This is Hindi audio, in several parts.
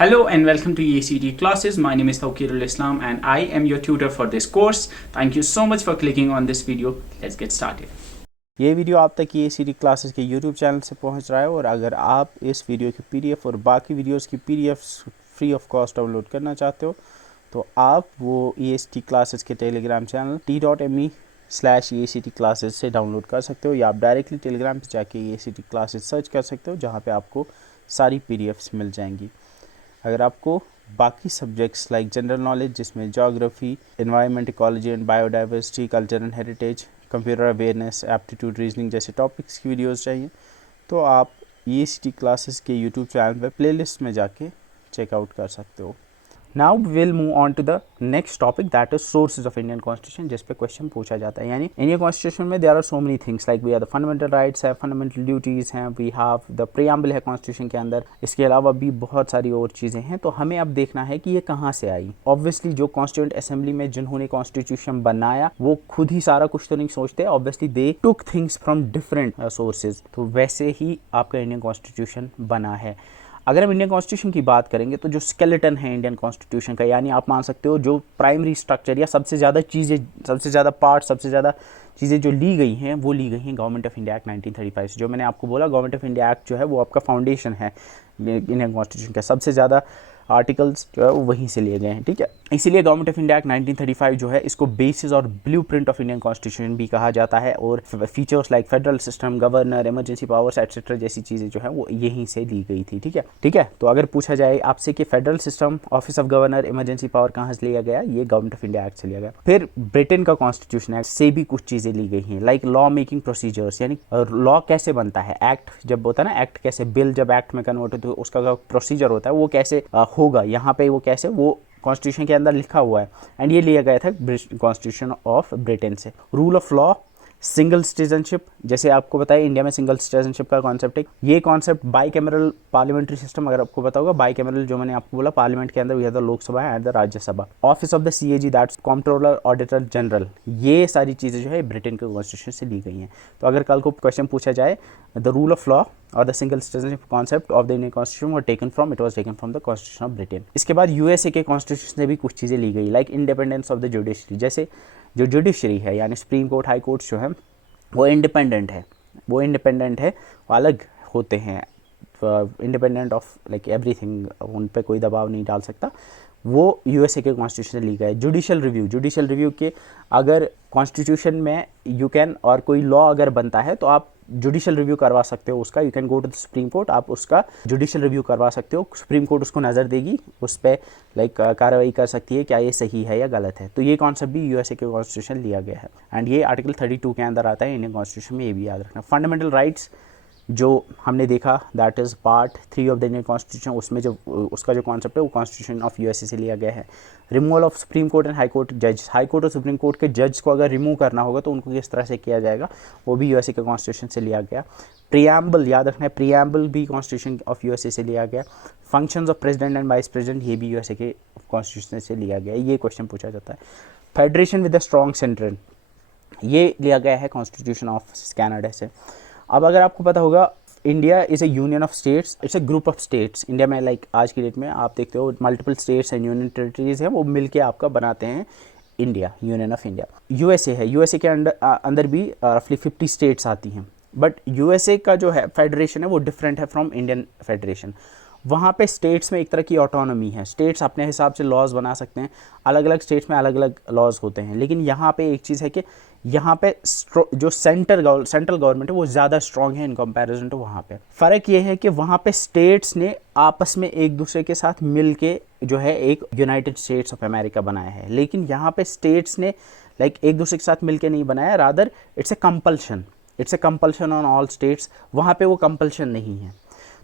Hello and welcome to EACD classes. My name is Tawqirul Islam and I am your tutor for this course. Thank you so much for clicking on this video. Let's get started. ये वीडियो आप तक EACD क्लासेस के YouTube चैनल से पहुंच रहा है और अगर आप इस वीडियो की PDF और बाकी वीडियोस की PDFs free of cost download करना चाहते हो तो आप वो EACD क्लासेस के टेलीग्राम चैनल t.me/EACD क्लासेस से डाउनलोड कर सकते हो या आप डायरेक्टली टेलीग्राम पे जाके EACD क्लासेस सर्च कर सकते हो जहाँ पे आपको सारी PDFs मिल जाएंगी। अगर आपको बाकी सब्जेक्ट्स लाइक जनरल नॉलेज जिसमें geography, environment, ecology and biodiversity, culture and heritage, computer awareness, aptitude, reasoning जैसे टॉपिक्स की वीडियोस चाहिए तो आप EACD क्लासेस के यूट्यूब चैनल पर प्लेलिस्ट में जाके चेकआउट कर सकते हो। Now we will move on to the next topic that is sources of Indian constitution, जिस पे क्वेश्चन पूछा जाता है। यानी इंडियन कॉन्स्टिट्यूशन में there are so many things like we are the fundamental rights है, फंडामेंटल ड्यूटीज हैं, वी हैव द प्रीएम्बल है कॉन्स्टिट्यूशन के अंदर। इसके अलावा भी बहुत सारी और चीज़ें हैं। तो हमें अब देखना है कि ये कहाँ से आई। ऑब्वियसली जो कॉन्स्टिट्यूएंट असेंबली में जिन्होंने कॉन्स्टिट्यूशन बनाया वो खुद ही सारा कुछ तो नहीं सोचते, obviously they took things from different sources. तो वैसे ही आपका इंडियन कॉन्स्टिट्यूशन बना है। अगर हम इंडियन कॉन्स्टिट्यूशन की बात करेंगे तो जो स्केलेटन है इंडियन कॉन्स्टिट्यूशन का, यानी आप मान सकते हो जो प्राइमरी स्ट्रक्चर या सबसे ज़्यादा चीज़ें, सबसे ज़्यादा पार्ट, सबसे ज़्यादा चीज़ें जो ली गई हैं वो ली गई हैं गवर्नमेंट ऑफ इंडिया एक्ट 1935 से। जो मैंने आपको बोला गवर्नमेंट ऑफ इंडिया एक्ट जो है वो आपका फाउंडेशन है इंडियन कॉन्स्टिट्यूशन का। सबसे ज़्यादा आर्टिकल्स जो है वो वहीं से लिए गए हैं, ठीक है। इसीलिए गवर्नमेंट ऑफ इंडिया एक्ट 1935 जो है इसको बेसिस और ब्लूप्रिंट ऑफ इंडियन कॉन्स्टिट्यूशन भी कहा जाता है। और features like federal system, governor, emergency powers etcetera जैसी चीज़ें जो है वो यहीं से ली गई थी, ठीक है। तो अगर पूछा जाए आपसे कि federal system, office of governor, emergency power कहाँ से लिया गया, ये गवर्नमेंट ऑफ इंडिया एक्ट से लिया गया। फिर ब्रिटेन का कॉन्स्टिट्यूशन एक्ट से भी कुछ चीज़ें ली गई हैं लाइक लॉ मेकिंग प्रोसीजर्स, यानी लॉ कैसे बनता है, एक्ट जब होता है ना, एक्ट कैसे, बिल जब एक्ट में कन्वर्ट होती है तो उसका प्रोसीजर होता है वो कैसे होगा, यहाँ पे वो कैसे, वो कॉन्स्टिट्यूशन के अंदर लिखा हुआ है। एंड ये लिया गया था कॉन्स्टिट्यूशन ऑफ ब्रिटेन से। Rule of law, single citizenship, जैसे आपको बताया इंडिया में सिंगल सिटीजनशिप का कॉन्सेप्ट है। ये कॉन्सेप्ट बाइकैमरल पार्लियामेंट्री सिस्टम, अगर आपको पता होगा बाइकैमरल जो मैंने आपको बोला, पार्लियामेंट के अंदर we have the Lok Sabha and the Rajya Sabha. Office of the CAG that's controller auditor general, ये सारी चीज़ें जो है ब्रिटेन के कॉन्स्टिट्यूशन से ली गई हैं। तो अगर कल को क्वेश्चन पूछा जाए द रूल ऑफ लॉ और the single citizenship concept of the Indian constitution were taken from, it was taken from the constitution of Britain. इसके बाद USA के कॉन्स्टिट्यूशन से भी कुछ चीज़ें ली गई like independence of the judiciary. जैसे जो जुडिशरी है यानी सुप्रीम कोर्ट, हाई कोर्ट जो है वो इंडिपेंडेंट है, वो अलग होते हैं, इंडिपेंडेंट ऑफ लाइक एवरीथिंग, उन पे कोई दबाव नहीं डाल सकता। वो USA के कॉन्स्टिट्यूशन से ली गई। जुडिशल रिव्यू के अगर कॉन्स्टिट्यूशन में यू कैन, और कोई लॉ अगर बनता है तो आप जुडिशल रिव्यू करवा सकते हो उसका, you can go to the supreme court, आप उसका जुडिशल रिव्यू करवा सकते हो। सुप्रीम कोर्ट उसको नज़र देगी, उस पर लाइक कार्रवाई कर सकती है क्या ये सही है या गलत है। तो ये कॉन्सेप्ट भी USA के कॉन्स्टिट्यूशन लिया गया है एंड ये आर्टिकल 32 के अंदर आता है इंडियन कॉन्स्टिट्यूशन में, ये भी याद रखना। फंडामेंटल राइट्स जो हमने देखा that is part 3 of the Indian constitution, उसमें जो उसका जो कॉन्सेप्ट है वो कॉन्स्टिट्यूशन ऑफ USA से लिया गया है। Removal of supreme court and high court जज, हाई कोर्ट और सुप्रीम कोर्ट के जज को अगर रिमूव करना होगा तो उनको किस तरह से किया जाएगा वो भी USA के कॉन्स्टिट्यूशन से लिया गया। प्रीएम्बल याद रखना है, प्रीएम्बल भी कॉन्स्टिट्यूशन ऑफ USA से लिया गया। Functions of president and vice president, ये भी USA के कॉन्स्टिट्यूशन से लिया गया, ये क्वेश्चन पूछा जाता है। Federation with a strong centre, ये लिया गया है कॉन्स्टिट्यूशन ऑफ कनाडा से। अब अगर आपको पता होगा India is A union of states, it's a group of states. India में लाइक आज की डेट में आप देखते हो multiple states and union territories हैं, वो मिलके आपका बनाते हैं India, union of India. USA है, USA के अंदर भी रफली 50 स्टेट्स आती हैं। बट USA का जो है फेडरेशन है वो डिफरेंट है फ्रॉम इंडियन फेडरेशन। वहाँ पे स्टेट्स में एक तरह की ऑटोनॉमी है, स्टेट्स अपने हिसाब से लॉज बना सकते हैं, अलग अलग स्टेट्स में अलग अलग लॉज होते हैं। लेकिन यहाँ पे एक चीज़ है कि यहाँ पे जो सेंट्रल गवर्नमेंट है वो ज़्यादा स्ट्रॉन्ग है इन कंपैरिजन टू वहाँ पे। फ़र्क ये है कि वहाँ पे स्टेट्स ने आपस में एक दूसरे के साथ मिल के जो है एक यूनाइटेड स्टेट्स ऑफ अमेरिका बनाया है, लेकिन यहाँ पे स्टेट्स ने लाइक एक दूसरे के साथ मिल के नहीं बनाया, rather it's a compulsion on all states. वहाँ पे वो कंपल्शन नहीं है।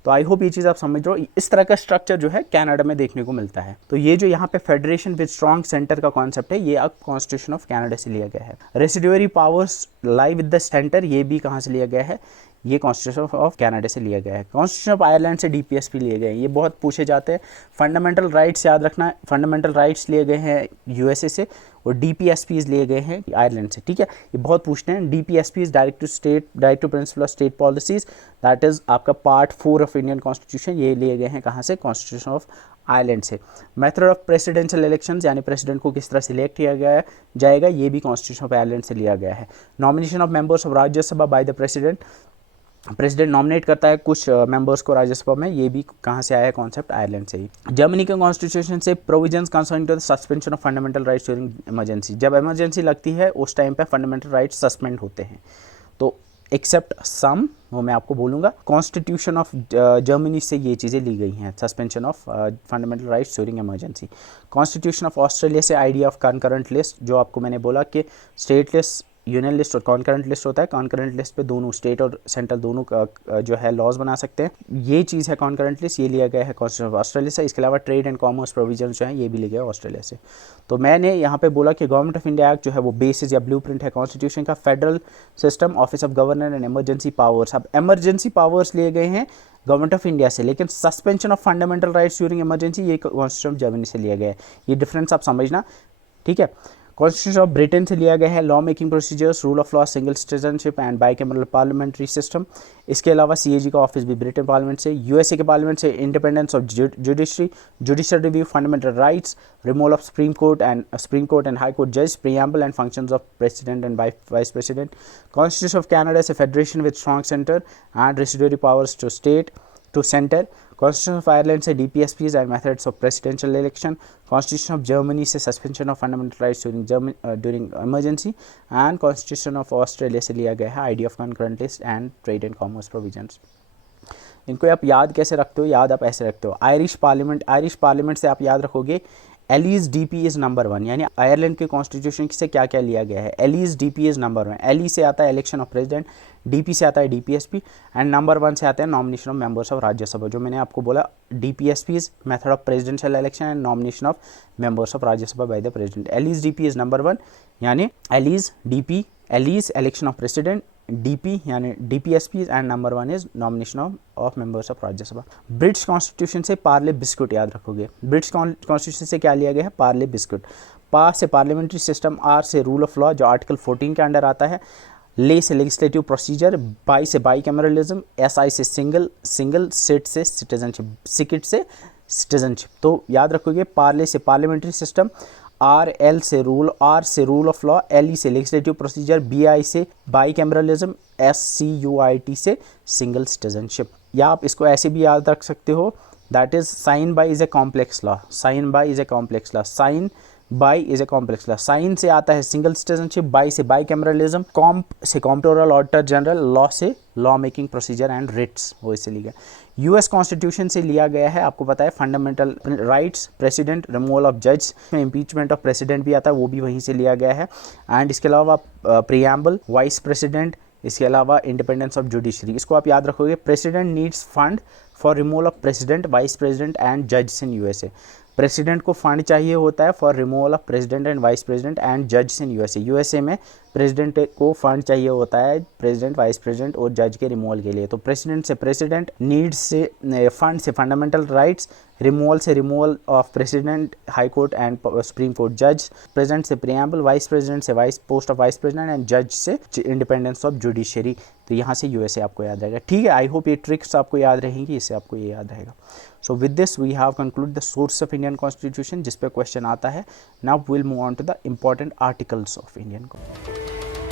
तो आई होप ये चीज़ आप समझ रहे हो। इस तरह का स्ट्रक्चर जो है कनाडा में देखने को मिलता है। तो ये जो यहाँ पे फेडरेशन विद स्ट्रॉन्ग सेंटर का कॉन्सेप्ट है, ये अब कॉन्स्टिट्यूशन ऑफ कनाडा से लिया गया है। Residuary powers lie with the centre, ये भी कहाँ से लिया गया है, ये कॉन्स्टिट्यूशन ऑफ कनाडा से लिया गया है। कॉन्स्टिट्यूशन ऑफ आयरलैंड से DPSP लिए गए हैं, ये बहुत पूछे जाते हैं। फंडामेंटल राइट्स याद रखना, फंडामेंटल राइट्स लिए गए हैं USA से और DPSPs लिए गए हैं आयरलैंड से, ठीक है। ये बहुत पूछते हैं। DPSPs direct to state, direct to principle of state policies, that is आपका पार्ट 4 ऑफ इंडियन कॉन्स्टिट्यूशन, ये लिए गए हैं कहाँ से, कॉन्स्टिट्यूशन ऑफ आयरलैंड से। मेथड ऑफ प्रेसिडेंशियल इलेक्शंस यानी प्रेसिडेंट को किस तरह सिलेक्ट किया गया जाएगा, ये भी कॉन्स्टिट्यूशन ऑफ आयरलैंड से लिया गया है। Nomination of members of Rajya Sabha by the president, president nominate करता है कुछ मेंबर्स को राज्यसभा में, ये भी कहाँ से आया है, कॉन्सेप्ट आयरलैंड से ही। जर्मनी के कॉन्स्टिट्यूशन से provisions concerning to the suspension of fundamental rights during emergency, जब इमरजेंसी लगती है उस टाइम पे फंडामेंटल राइट्स सस्पेंड होते हैं। तो एक्सेप्ट सम, वो मैं आपको बोलूँगा। कॉन्स्टिट्यूशन ऑफ जर्मनी से ये चीज़ें ली गई हैं, suspension of fundamental rights during emergency. Constitution of Australia से आइडिया ऑफ कॉन्करेंट लिस्ट, जो आपको मैंने बोला कि स्टेट लिस्ट, यूनियन लिस्ट और कॉन्करेंट लिस्ट होता है। कॉन्करेंट लिस्ट पे दोनों स्टेट और सेंट्रल दोनों का जो है लॉज बना सकते हैं, ये चीज़ है कॉन्करेंट लिस्ट, ये लिया गया है कॉन्स्टिट्यूशन ऑफ ऑस्ट्रेलिया से। इसके अलावा ट्रेड एंड कॉमर्स प्रोविजन जो है ये भी लिया गया ऑस्ट्रेलिया से। तो मैंने यहाँ पे बोला कि गवर्नमेंट ऑफ इंडिया एक्ट जो है वो बेसिस या ब्लूप्रिंट है कॉन्स्टिट्यूशन का। Federal system, office of governor and emergency powers, अब इमरजेंसी पावर्स लिए गए हैं गवर्नमेंट ऑफ इंडिया से, लेकिन suspension of fundamental rights during emergency ये कॉन्स्टिट्यूशन ऑफ जर्मनी से लिया गया है। ये डिफरेंस आप समझना, ठीक है। कॉन्स्टिट्यूशन ऑफ ब्रिटेन से लिया गया है law making procedures, rule of law, single citizenship and bicameral parliamentary system. इसके अलावा सीएजी का ऑफिस भी ब्रिटेन पार्लियामेंट से। यूएसए के पार्लियामेंट से independence of judiciary, judicial review, fundamental rights, removal of supreme court and high court जज, preamble and functions of president and vice president. Constitution of Canada से federation with strong centre and residuary powers to state to centre. Constitution of Ireland से DPSPs and methods of presidential election. Constitution of Germany से suspension of fundamental rights during emergency. And constitution of Australia से लिया गया है idea of concurrent list and trade and commerce provisions. इनको आप याद कैसे रखते हो, याद आप ऐसे रखते हो। आयरिश पार्लियामेंट से आप याद रखोगे एलीज डीपी इज नंबर 1, यानी आयरलैंड के कॉन्स्टिट्यूशन से क्या क्या लिया गया है। एलीज डीपी इज नंबर 1, एली से आता है इलेक्शन ऑफ प्रेसिडेंट, डीपी से आता है डीपीएसपी एंड नंबर 1 से आता है nomination of members of Rajya Sabha. जो मैंने आपको बोला, DPSP is method of presidential election and nomination of members of Rajya Sabha by the president. Ellie's DP is number 1, यानी Ellie's DP, Ellie's election of president, DP यानी DPSP and number 1 is nomination of members of Rajya Sabha. British constitution से पार्ले बिस्कुट याद रखोगे। ब्रिटिश कॉन्स्टिट्यूशन से क्या लिया गया है, पार्ले बिस्कुट। पा से पार्लियामेंट्री सिस्टम, आर से रूल ऑफ लॉ जो आर्टिकल 14 के अंडर आता है, ले से लेजिस्लेटिव प्रोसीजर, बाई से बाइकैमरलिज्म, एसआई से सिंगल, सिट से सिटीजनशिप, सिकिट से सिटीजनशिप। तो याद रखोगे पार्ले से पार्लियामेंट्री सिस्टम, आर एल से रूल, आर से rule of law, L E से लेजिस्लेटिव प्रोसीजर, बी आई से bicameralism, S C U I T से सिंगल सिटीजनशिप। या आप इसको ऐसे भी याद रख सकते हो, that is sign by is a complex law, sign by is a complex law, sign by is a complex law. Sign से आता है सिंगल सिटीजनशिप, बाई से बाइकैमरलिज्म, कॉम्प से कॉम्प्ट्रोलर ऑडिटर जनरल, लॉ से law making procedure and writs, वो इससे लिया गया। यूएस कॉन्स्टिट्यूशन से लिया गया है, आपको पता है fundamental rights, president, removal of जज, इम्पीचमेंट ऑफ प्रेसिडेंट भी आता है, वो भी वहीं से लिया गया है। एंड इसके अलावा प्रीएम्बल, वाइस प्रेसिडेंट, इसके अलावा इंडिपेंडेंस ऑफ जुडिशरी। इसको आप याद रखोगे, president needs fund for removal of president, vice president and जज इन यूएसए। प्रेसिडेंट को फंड चाहिए होता है for removal of president and vice president and जज इन यूएसए। यूएसए में प्रेसिडेंट को फंड चाहिए होता है प्रेसिडेंट, वाइस प्रेसिडेंट और जज के रिमूवल के लिए। तो प्रेसिडेंट से प्रेसिडेंट, नीड्स से फंड से फंडामेंटल राइट्स, रिमूवल से removal of president, high court and supreme court जज, प्रेसिडेंट से प्रीएम्बल, वाइस प्रेसिडेंट से vice post of vice president and जज से इंडिपेंडेंस ऑफ जुडिशरी। तो यहाँ से यूएसए आपको याद रहेगा, ठीक है। आई होप ये ट्रिक्स आपको याद रहेंगी, इससे आपको ये याद रहेगा। So with this we have conclude the source of Indian constitution, जिस पे क्वेश्चन आता है। Now will move on to the important articles of Indian constitution.